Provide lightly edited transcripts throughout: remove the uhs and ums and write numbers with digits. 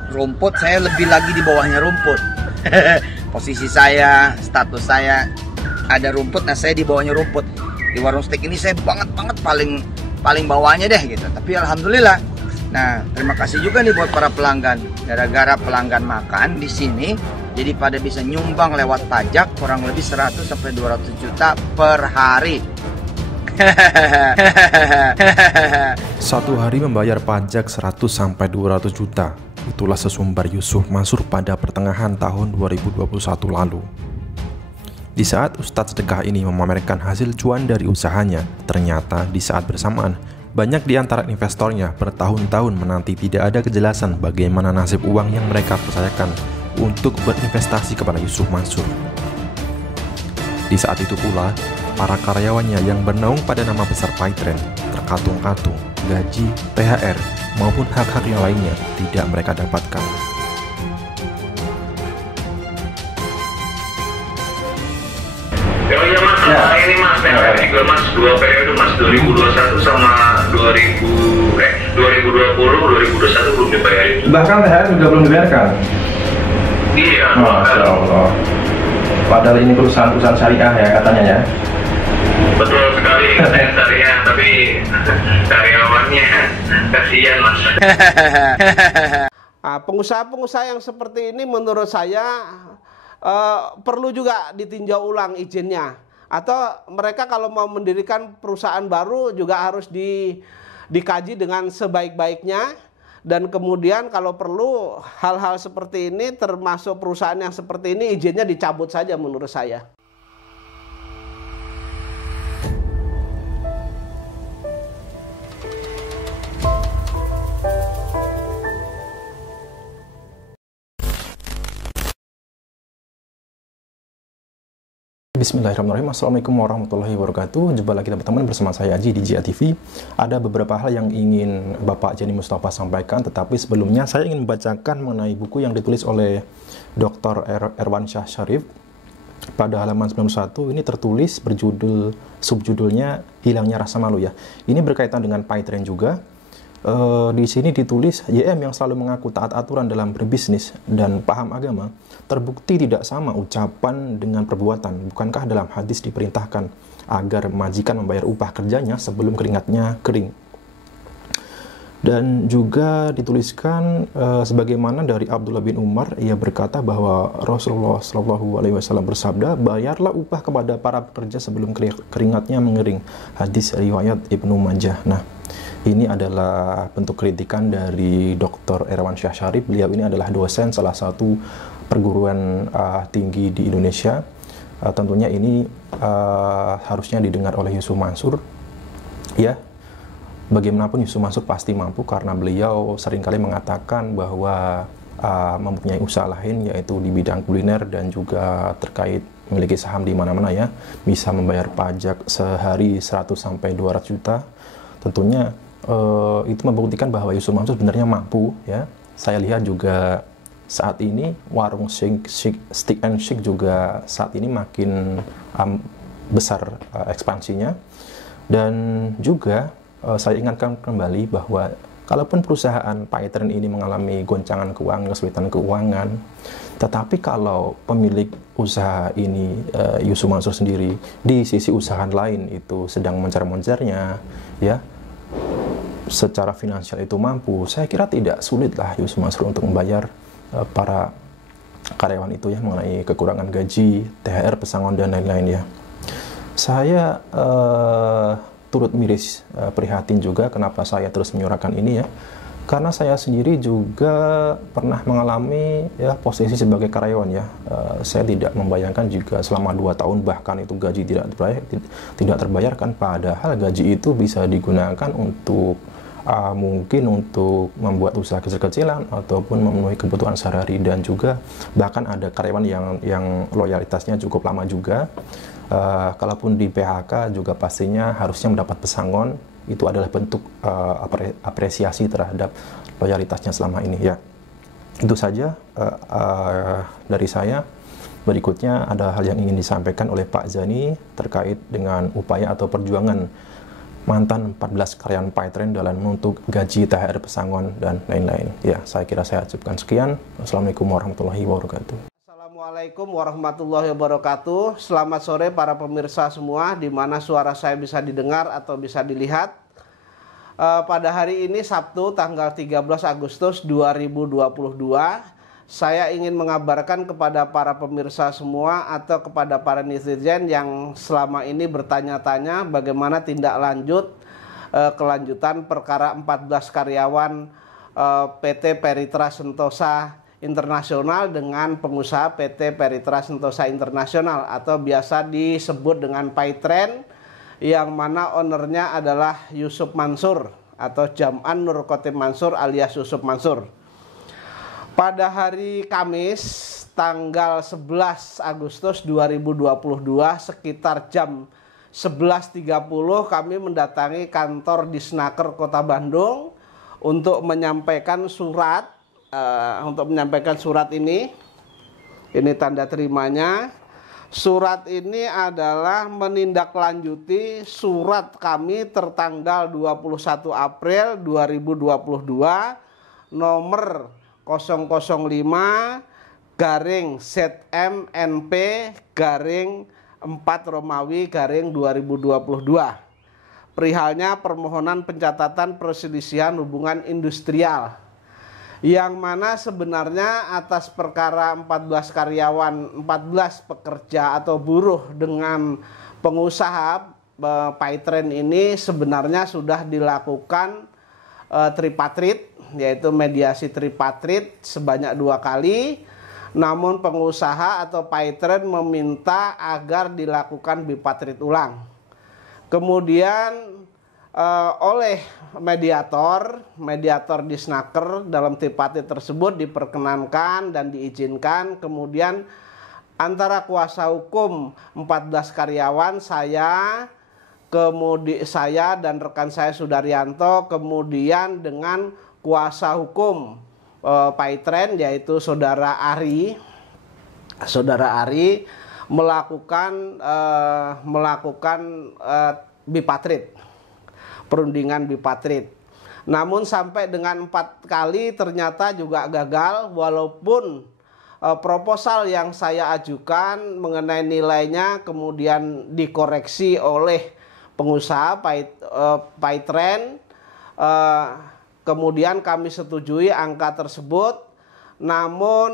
Rumput, saya lebih lagi di bawahnya rumput. Posisi saya, status saya ada rumput, nah saya di bawahnya rumput. Di warung steak ini saya banget paling bawahnya deh gitu. Tapi alhamdulillah. Nah, terima kasih juga nih buat para pelanggan. Gara-gara pelanggan makan di sini, jadi pada bisa nyumbang lewat pajak kurang lebih 100 sampai 200 juta per hari. Satu hari membayar pajak 100 sampai 200 juta. Itulah sesumbar Yusuf Mansur pada pertengahan tahun 2021 lalu. Di saat Ustadz sedekah ini memamerkan hasil cuan dari usahanya, ternyata di saat bersamaan, banyak di antara investornya bertahun-tahun menanti tidak ada kejelasan bagaimana nasib uang yang mereka percayakan untuk berinvestasi kepada Yusuf Mansur. Di saat itu pula, para karyawannya yang bernaung pada nama besar Paytrend terkatung-katung, gaji, THR, maupun hak-hak yang lainnya tidak mereka dapatkan. Oh iya mas, sama ini mas, THR juga mas, 2 periode mas, 2021 sama 2020, 2021 belum dibayarin. Bahkan THR juga belum dibayarkan? Iya. Masya Allah. Padahal ini perusahaan syariah ya katanya ya? Betul sekali, saya syariah, tapi karyawannya kasihan mas. Nah, pengusaha-pengusaha yang seperti ini menurut saya perlu juga ditinjau ulang izinnya, atau mereka kalau mau mendirikan perusahaan baru juga harus dikaji dengan sebaik-baiknya, dan kemudian kalau perlu hal-hal seperti ini termasuk perusahaan yang seperti ini izinnya dicabut saja menurut saya. Bismillahirrahmanirrahim. Assalamualaikum warahmatullahi wabarakatuh. Jumpa lagi teman-teman bersama saya Aji di JA TV. Ada beberapa hal yang ingin Bapak Jani Mustafa sampaikan, tetapi sebelumnya saya ingin membacakan mengenai buku yang ditulis oleh Dr. Irwansyah Syarif. Pada halaman 91 ini tertulis berjudul, subjudulnya Hilangnya Rasa Malu ya. Ini berkaitan dengan Paytrend juga. Di sini ditulis YM yang selalu mengaku taat aturan dalam berbisnis dan paham agama terbukti tidak sama ucapan dengan perbuatan. Bukankah dalam hadis diperintahkan agar majikan membayar upah kerjanya sebelum keringatnya kering? Dan juga dituliskan sebagaimana dari Abdullah bin Umar, ia berkata bahwa Rasulullah SAW bersabda, bayarlah upah kepada para pekerja sebelum keringatnya mengering. Hadis riwayat Ibnu Majah. Nah, ini adalah bentuk kritikan dari Dr. Irwansyah Syarif. Beliau ini adalah dosen salah satu perguruan tinggi di Indonesia. Tentunya ini harusnya didengar oleh Yusuf Mansur. Ya, bagaimanapun Yusuf Mansur pasti mampu karena beliau seringkali mengatakan bahwa mempunyai usaha lain yaitu di bidang kuliner dan juga terkait memiliki saham di mana-mana ya. Bisa membayar pajak sehari 100 sampai 200 juta. Tentunya itu membuktikan bahwa Yusuf Mansur sebenarnya mampu ya. Saya lihat juga saat ini warung Steak and Shake juga saat ini makin besar ekspansinya. Dan juga saya ingatkan kembali bahwa kalaupun perusahaan Paytrend ini mengalami goncangan keuangan, kesulitan keuangan, tetapi kalau pemilik usaha ini Yusuf Mansur sendiri di sisi usaha lain itu sedang moncer-moncernya ya, secara finansial itu mampu, saya kira tidak sulit lah Yusuf Mansur untuk membayar para karyawan itu ya mengenai kekurangan gaji, THR, pesangon dan lain-lain ya. Saya turut miris prihatin juga kenapa saya terus menyuarakan ini ya, karena saya sendiri juga pernah mengalami ya posisi sebagai karyawan ya. Saya tidak membayangkan juga selama 2 tahun bahkan itu gaji tidak terbayarkan, padahal gaji itu bisa digunakan untuk mungkin untuk membuat usaha kecil-kecilan ataupun memenuhi kebutuhan sehari-hari, dan juga bahkan ada karyawan yang loyalitasnya cukup lama juga. Kalaupun di PHK juga pastinya harusnya mendapat pesangon. Itu adalah bentuk apresiasi terhadap loyalitasnya selama ini ya. Itu saja dari saya. Berikutnya ada hal yang ingin disampaikan oleh Pak Zani terkait dengan upaya atau perjuangan mantan 14 karyawan Paytren dalam menuntut gaji THR pesangon dan lain-lain. Ya, saya kira saya cukupkan sekian. Assalamualaikum warahmatullahi wabarakatuh. Assalamualaikum warahmatullahi wabarakatuh. Selamat sore para pemirsa semua, di mana suara saya bisa didengar atau bisa dilihat. Pada hari ini Sabtu tanggal 13 Agustus 2022, saya ingin mengabarkan kepada para pemirsa semua atau kepada para netizen yang selama ini bertanya-tanya bagaimana tindak lanjut kelanjutan perkara 14 karyawan PT Peritra Sentosa Internasional dengan pengusaha PT Peritra Sentosa Internasional atau biasa disebut dengan Paytren, yang mana ownernya adalah Yusuf Mansur atau Jam'an Nur Khotim Mansur alias Yusuf Mansur. Pada hari Kamis tanggal 11 Agustus 2022 sekitar jam 11.30 kami mendatangi kantor Disnaker Kota Bandung untuk menyampaikan surat ini. Ini tanda terimanya. Surat ini adalah menindaklanjuti surat kami tertanggal 21 April 2022 nomor 005-ZMNP-4-2022 perihalnya permohonan pencatatan perselisihan hubungan industrial, yang mana sebenarnya atas perkara 14 karyawan, 14 pekerja atau buruh dengan pengusaha Paytren ini sebenarnya sudah dilakukan tripatrit, yaitu mediasi tripatrit sebanyak 2 kali. Namun pengusaha atau Paytren meminta agar dilakukan bipatrit ulang. Kemudian oleh mediator Disnaker dalam tripatrit tersebut diperkenankan dan diizinkan. Kemudian antara kuasa hukum 14 karyawan, saya dan rekan saya Sudaryanto, kemudian dengan kuasa hukum Paytren yaitu Saudara Ari melakukan bipatrit, perundingan bipatrit. Namun sampai dengan 4 kali ternyata juga gagal, walaupun proposal yang saya ajukan mengenai nilainya kemudian dikoreksi oleh pengusaha Paytren. Kemudian kami setujui angka tersebut, namun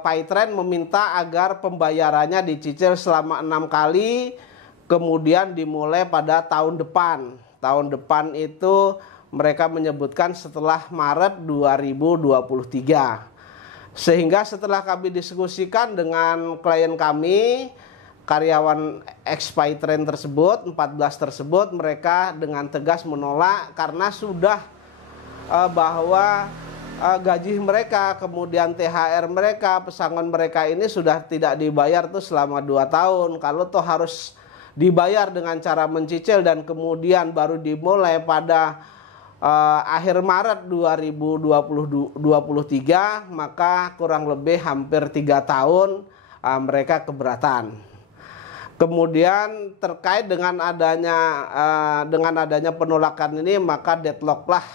Paytren meminta agar pembayarannya dicicil selama 6 kali, kemudian dimulai pada tahun depan. Tahun depan itu mereka menyebutkan setelah Maret 2023. Sehingga setelah kami diskusikan dengan klien kami, karyawan ex-Paytren tersebut, 14 tersebut, mereka dengan tegas menolak karena sudah bahwa gaji mereka, kemudian THR mereka, pesangon mereka ini sudah tidak dibayar tuh selama 2 tahun. Kalau toh harus dibayar dengan cara mencicil dan kemudian baru dimulai pada akhir Maret 2023, maka kurang lebih hampir 3 tahun mereka keberatan. Kemudian terkait dengan adanya penolakan ini, maka deadlocklah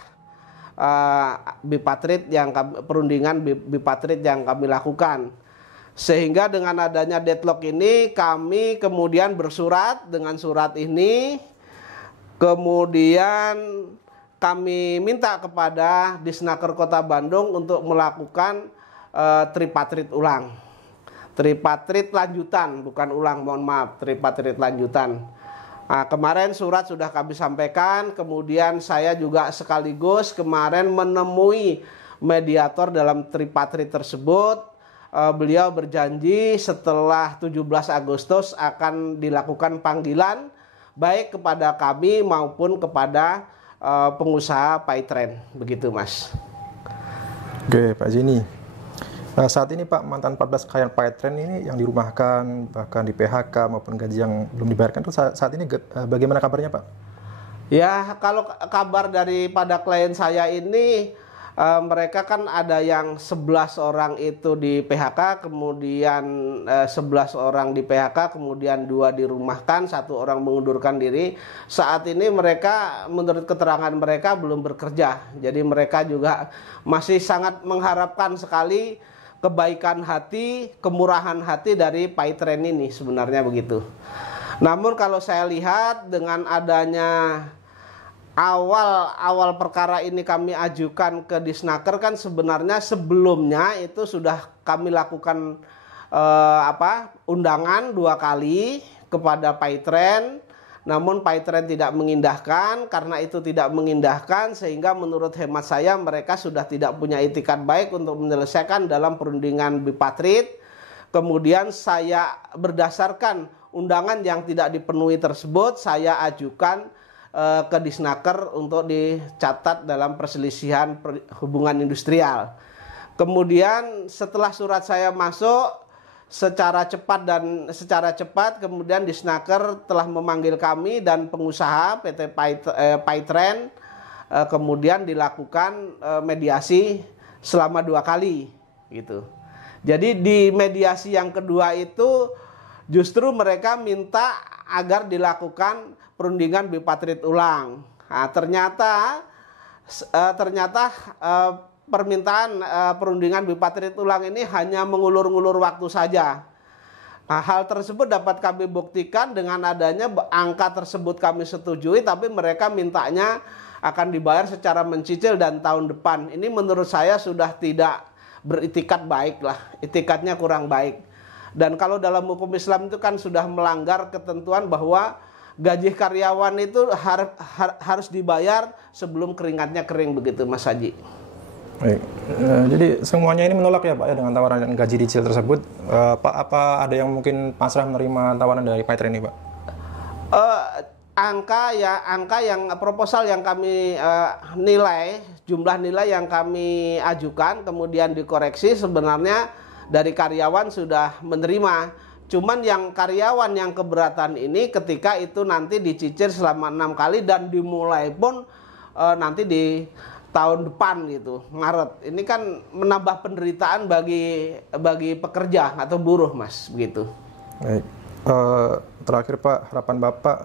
perundingan bipatrit yang kami lakukan. Sehingga dengan adanya deadlock ini kami kemudian bersurat dengan surat ini, kemudian kami minta kepada Disnaker Kota Bandung untuk melakukan tripatrit ulang. Tripatrit lanjutan, bukan ulang, mohon maaf, tripatrit lanjutan. Nah, kemarin surat sudah kami sampaikan, kemudian saya juga sekaligus kemarin menemui mediator dalam tripatrit tersebut. Beliau berjanji setelah 17 Agustus akan dilakukan panggilan baik kepada kami maupun kepada pengusaha Paytren. Begitu, Mas. Oke, Pak Zini. Saat ini Pak, mantan 14 karyawan Paytren ini yang dirumahkan, bahkan di PHK maupun gaji yang belum dibayarkan itu saat ini bagaimana kabarnya Pak? Ya, kalau kabar daripada klien saya ini mereka kan ada yang 11 orang itu di PHK, kemudian 11 orang di PHK, kemudian 2 dirumahkan, 1 orang mengundurkan diri. Saat ini mereka, menurut keterangan mereka, belum bekerja. Jadi mereka juga masih sangat mengharapkan sekali kebaikan hati, kemurahan hati dari Paitren ini, sebenarnya begitu. Namun kalau saya lihat dengan adanya awal perkara ini kami ajukan ke Disnaker, kan sebenarnya sebelumnya itu sudah kami lakukan undangan 2 kali kepada Paitren, namun Paitren tidak mengindahkan. Karena itu tidak mengindahkan, sehingga menurut hemat saya mereka sudah tidak punya itikat baik untuk menyelesaikan dalam perundingan Bipatrit. Kemudian saya berdasarkan undangan yang tidak dipenuhi tersebut, saya ajukan ke Disnaker untuk dicatat dalam perselisihan hubungan industrial. Kemudian setelah surat saya masuk secara cepat, kemudian Disnaker telah memanggil kami dan pengusaha PT Paitren, kemudian dilakukan mediasi selama 2 kali gitu. Jadi di mediasi yang kedua itu justru mereka minta agar dilakukan perundingan Bipatrit ulang. Nah, ternyata permintaan perundingan Bipatrit ulang ini hanya mengulur-ngulur waktu saja. Nah, hal tersebut dapat kami buktikan dengan adanya angka tersebut kami setujui, tapi mereka mintanya akan dibayar secara mencicil dan tahun depan. Ini menurut saya sudah tidak beritikat baik lah, itikatnya kurang baik. Dan kalau dalam hukum Islam itu kan sudah melanggar ketentuan bahwa gaji karyawan itu harus dibayar sebelum keringatnya kering, begitu Mas Haji. Baik. Jadi semuanya ini menolak ya Pak ya dengan tawaran gaji dicil tersebut. Pak, apa ada yang mungkin pasrah menerima tawaran dari Paitren ini Pak? Angka yang proposal yang kami nilai, jumlah nilai yang kami ajukan kemudian dikoreksi, sebenarnya dari karyawan sudah menerima. Cuman yang karyawan yang keberatan ini ketika itu nanti dicicil selama 6 kali dan dimulai pun nanti di tahun depan gitu, Maret. Ini kan menambah penderitaan bagi pekerja atau buruh, Mas, begitu. Baik. Terakhir Pak, harapan Bapak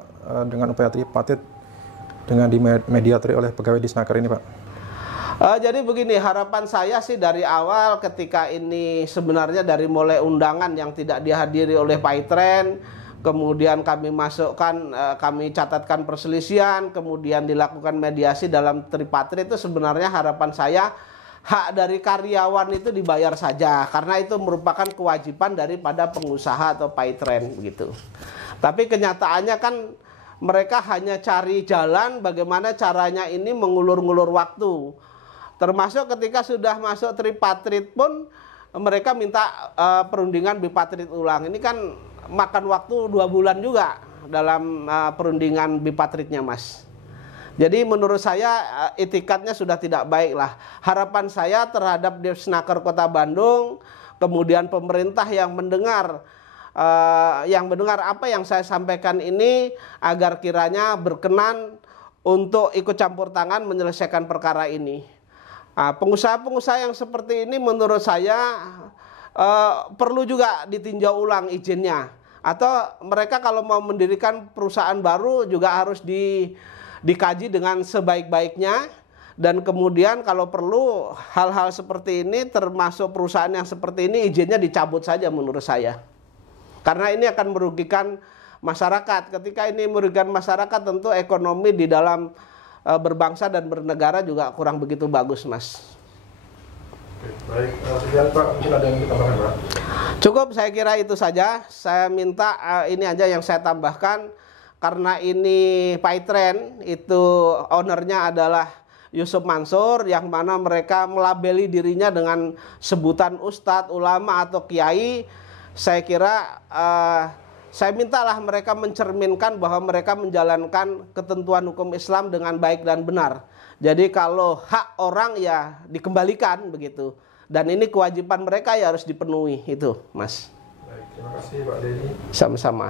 dengan upaya tripartit dengan dimediatri oleh pegawai Disnaker ini Pak? Jadi begini, harapan saya sih dari awal ketika ini sebenarnya dari mulai undangan yang tidak dihadiri oleh Paitren, kemudian kami masukkan, kami catatkan perselisihan, kemudian dilakukan mediasi dalam tripartit, itu sebenarnya harapan saya hak dari karyawan itu dibayar saja, karena itu merupakan kewajiban daripada pengusaha atau Paitren begitu. Tapi kenyataannya kan mereka hanya cari jalan bagaimana caranya ini mengulur-ngulur waktu. Termasuk ketika sudah masuk tripartit pun mereka minta perundingan Bipatrit ulang. Ini kan makan waktu 2 bulan juga dalam perundingan Bipatritnya, Mas. Jadi menurut saya itikatnya sudah tidak baik lah. Harapan saya terhadap Disnaker Kota Bandung, kemudian pemerintah yang mendengar apa yang saya sampaikan ini, agar kiranya berkenan untuk ikut campur tangan menyelesaikan perkara ini. Pengusaha-pengusaha yang seperti ini menurut saya perlu juga ditinjau ulang izinnya. Atau mereka kalau mau mendirikan perusahaan baru juga harus dikaji dengan sebaik-baiknya. Dan kemudian kalau perlu hal-hal seperti ini, termasuk perusahaan yang seperti ini, izinnya dicabut saja menurut saya. Karena ini akan merugikan masyarakat. Ketika ini merugikan masyarakat, tentu ekonomi di dalam berbangsa dan bernegara juga kurang begitu bagus, Mas. Baik, sekian Pak, mungkin ada yang ditambahkan Pak? Cukup, saya kira itu saja. Saya minta ini aja yang saya tambahkan, karena ini Paitren itu ownernya adalah Yusuf Mansur, yang mana mereka melabeli dirinya dengan sebutan ustadz, ulama atau kiai. Saya kira saya mintalah mereka mencerminkan bahwa mereka menjalankan ketentuan hukum Islam dengan baik dan benar. Jadi kalau hak orang ya dikembalikan begitu. Dan ini kewajiban mereka ya harus dipenuhi itu, Mas. Baik, terima kasih Pak Denny. Sama-sama.